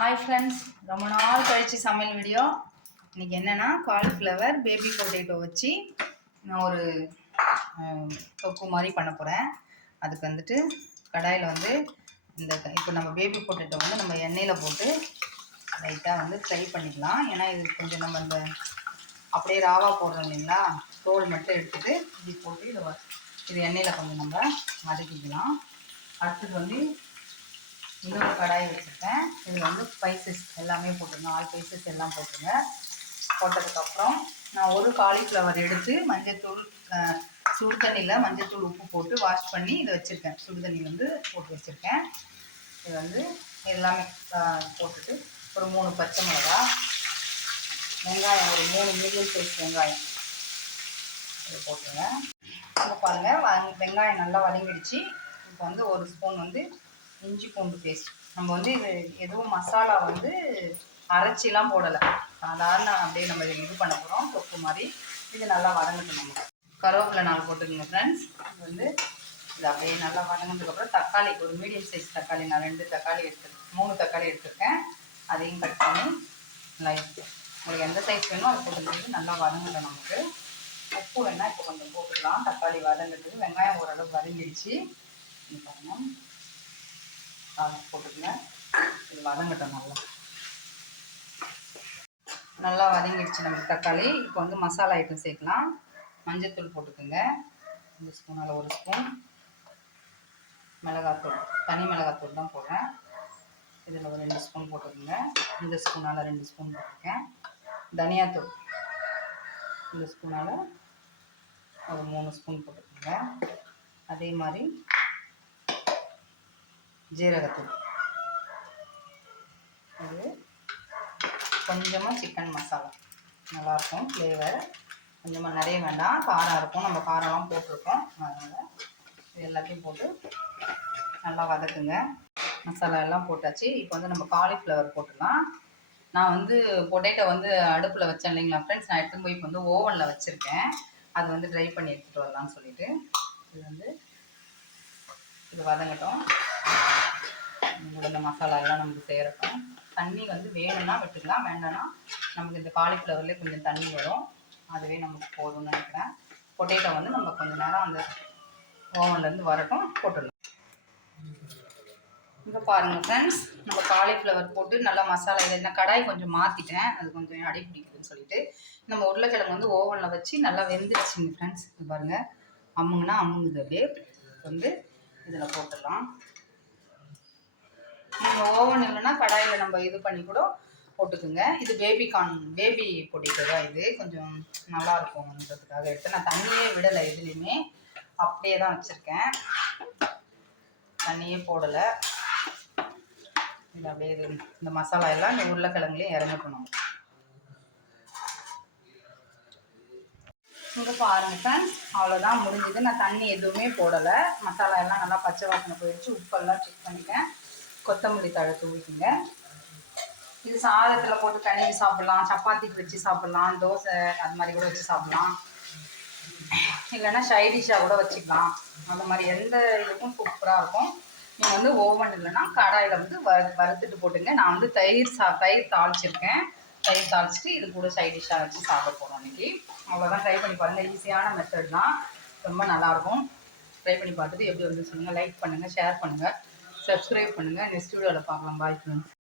Hi friends, ரொம்ப நாள் கழிச்சு சமையல் வீடியோ. இன்றைக்கி என்னென்னா காலிஃப்ளவர் பேபி பொட்டேட்டோ வச்சு நான் ஒரு தொக்கு மாதிரி பண்ண போகிறேன். அதுக்கு வந்துட்டு கடாயில் வந்து இப்போ நம்ம பேபி பொட்டேட்டோ வந்து நம்ம எண்ணெயில் போட்டு லைட்டாக வந்து ஃப்ரை பண்ணிக்கலாம். ஏன்னா இது கொஞ்சம் நம்ம இந்த அப்படியே ராவாக போடுறோம் இல்லைங்களா, தோல் மட்டும் எடுத்துகிட்டு இப்படி போட்டு இது எண்ணெயில் கொஞ்சம் நம்ம வதக்கிக்கலாம். அடுத்தது வந்து இன்னொரு கடாய் வச்சுருக்கேன். இதில் வந்து ஸ்பைசஸ் எல்லாமே போட்டுருங்க, ஆல் ஸ்பைசஸ் எல்லாம் போட்டுருங்க. போட்டதுக்கப்புறம் நான் ஒரு காலிஃப்ளவர் எடுத்து மஞ்சத்தூள் சுடு தண்ணியில் மஞ்சத்தூள் உப்பு போட்டு வாஷ் பண்ணி இதை வச்சுருக்கேன். சுடு தண்ணி வந்து போட்டு வச்சுருக்கேன். இது வந்து எல்லாமே போட்டுட்டு ஒரு 3 பச்சை மிளகா, வெங்காயம் ஒரு 3 மீடியம் சைஸ் வெங்காயம் இதை போட்டுருங்க. இப்போ பாருங்கள், வெங்காயம் நல்லா வதங்கிடுச்சு. இப்போ வந்து ஒரு ஸ்பூன் வந்து இஞ்சி பூண்டு பேஸ்ட். நம்ம வந்து இது எதுவும் மசாலா வந்து அரைச்சிலாம் போடலை, சாதாரண அப்படியே நம்ம இது பண்ண போகிறோம் தொக்கு மாதிரி. இது நல்லா வதங்கட்டும். நம்ம கருவேப்பிலை 4 போட்டுக்கோங்க ஃப்ரெண்ட்ஸ். இது வந்து இது அப்படியே நல்லா வதங்கினதுக்கப்புறம் தக்காளி ஒரு மீடியம் சைஸ் தக்காளி, நான் 3 தக்காளி எடுத்துருக்கேன். அதையும் கட் பண்ணி நல்லா உங்களுக்கு எந்த சைஸ் வேணுமோ அதை போட்டுக்கிறது. நல்லா வதங்கட்டும். நமக்கு உப்பு வேணால் இப்போ கொஞ்சம் போட்டுக்கலாம். தக்காளி வதங்கிறதுக்கு வெங்காயம் ஓரளவு வதங்கிடுச்சு. பாருங்கள், போட்டுக்கங்க. இது வதங்கட்டும். நல்லா வதங்கிடுச்சு நமக்கு தக்காளி. இப்போ வந்து மசாலா ஐட்டம் சேர்க்கலாம். மஞ்சத்தூள் போட்டுக்கோங்க, 2 ஸ்பூனால் 1 ஸ்பூன். மிளகாத்தூள், தனி மிளகாத்தூள் தான் போடுறேன். இதில் ஒரு 2 ஸ்பூன் போட்டுக்கோங்க. இந்த ஸ்பூனால் 2 ஸ்பூன் போட்டிருக்கேன். தனியாத்தூள் இந்த ஸ்பூனால் ஒரு 3 ஸ்பூன் போட்டுக்கோங்க. அதே மாதிரி ஜீரகத்தூள், இது கொஞ்சமாக சிக்கன் மசாலா, நல்லாயிருக்கும் ஃப்ளேவர். கொஞ்சமாக நிறைய வேண்டாம், காரம் இருக்கும், நம்ம காரம்லாம் போட்டிருக்கோம். அதனால் இது எல்லாத்தையும் போட்டு நல்லா வதக்குங்க. மசாலா எல்லாம் போட்டாச்சு. இப்போ வந்து நம்ம காலிஃப்ளவர் போட்டுடலாம். நான் வந்து பொட்டேட்டோ வந்து அடுப்பில் வச்சேன் இல்லைங்களா ஃப்ரெண்ட்ஸ், நான் எடுத்துன்னு போய் இப்போ வந்து ஓவனில் வச்சுருக்கேன். அது வந்து ட்ரை பண்ணி எடுத்துகிட்டு வரலான்னு சொல்லிட்டு. இது வந்து இது வதங்கட்டும். இந்த மசாலா எல்லாம் நமக்கு சேரட்டும். தண்ணி வந்து வேணும்னா விட்டுக்கலாம், வேண்டாம்னா நமக்கு இந்த காலிஃப்ளவர்லேயே கொஞ்சம் தண்ணி வரும், அதுவே நமக்கு போதும்னு நினைக்கிறேன். பொட்டேட்டோ வந்து நம்ம கொஞ்சம் நேரம் அந்த ஓவன்லேருந்து வரட்டும், போட்டுடலாம். இப்போ பாருங்கள் ஃப்ரெண்ட்ஸ், நம்ம காலிஃப்ளவர் போட்டு நல்லா மசாலா என்ன கடாய் கொஞ்சம் மாற்றிட்டேன், அது கொஞ்சம் அடி பிடிக்குதுன்னு சொல்லிட்டு. நம்ம உருளைக்கிழங்கு வந்து ஓவனில் வச்சு நல்லா வெந்துடுச்சுங்க ஃப்ரெண்ட்ஸ். இது பாருங்கள், அம்முங்கன்னா அம்முங்குது. அப்படியே வந்து இதில் போட்டுடலாம். நீங்கள் ஓவன் இல்லைன்னா கடாயில் நம்ம இது பண்ணி கூட போட்டுக்குங்க. இது பேபி பொட்டேட்டோ தான். இது கொஞ்சம் நல்லாயிருக்கும்ன்றதுக்காக எடுத்து நான் தண்ணியே விடலை, எதுலேயுமே அப்படியே தான் வச்சுருக்கேன், தண்ணியே போடலை. இது அப்படியே இந்த மசாலா எல்லாம் இந்த உருளைக்கிழங்குலேயும் இறங்கணும். இங்கே பாருங்கள் ஃப்ரெண்ட்ஸ், அவ்வளோதான் முடிஞ்சுது. நான் தண்ணி எதுவுமே போடலை, மசாலா எல்லாம் நல்லா பச்சை வாசனை போயிடுச்சு. உப்பெல்லாம் செக் பண்ணிட்டேன். கொத்தமல்லி தழை தூவிக்குங்க. இது சாதத்தில் போட்டு கணிவி சாப்பிட்லாம், சப்பாத்திக்கு வச்சு சாப்பிட்லாம், தோசை அது மாதிரி கூட வச்சு சாப்பிட்லாம், இல்லைன்னா சைடிஷாக கூட வச்சுக்கலாம். அந்த மாதிரி எந்த இதுக்கும் சூப்பராக இருக்கும். நீங்கள் வந்து ஓவன் இல்லைன்னா கடாயில் வந்து வறுத்துட்டு போட்டுங்க. நான் வந்து தயிர் தாளிச்சிருக்கேன். தயிர் தாளிச்சிட்டு இது கூட சைடிஷாக வச்சு சாப்பிட போகிறோம் இன்றைக்கி. அவ்வளோதான். ட்ரை பண்ணி பாருங்கள், ஈஸியான மெத்தட் தான், ரொம்ப நல்லாயிருக்கும். ட்ரை பண்ணி பார்த்துட்டு எப்படி வந்து சொல்லுங்கள். லைக் பண்ணுங்கள், ஷேர் பண்ணுங்கள், சப்ஸ்கிரைப் பண்ணுங்கள். நெக்ஸ்ட் வீடியோவில் பார்க்கலாம். Bye friends.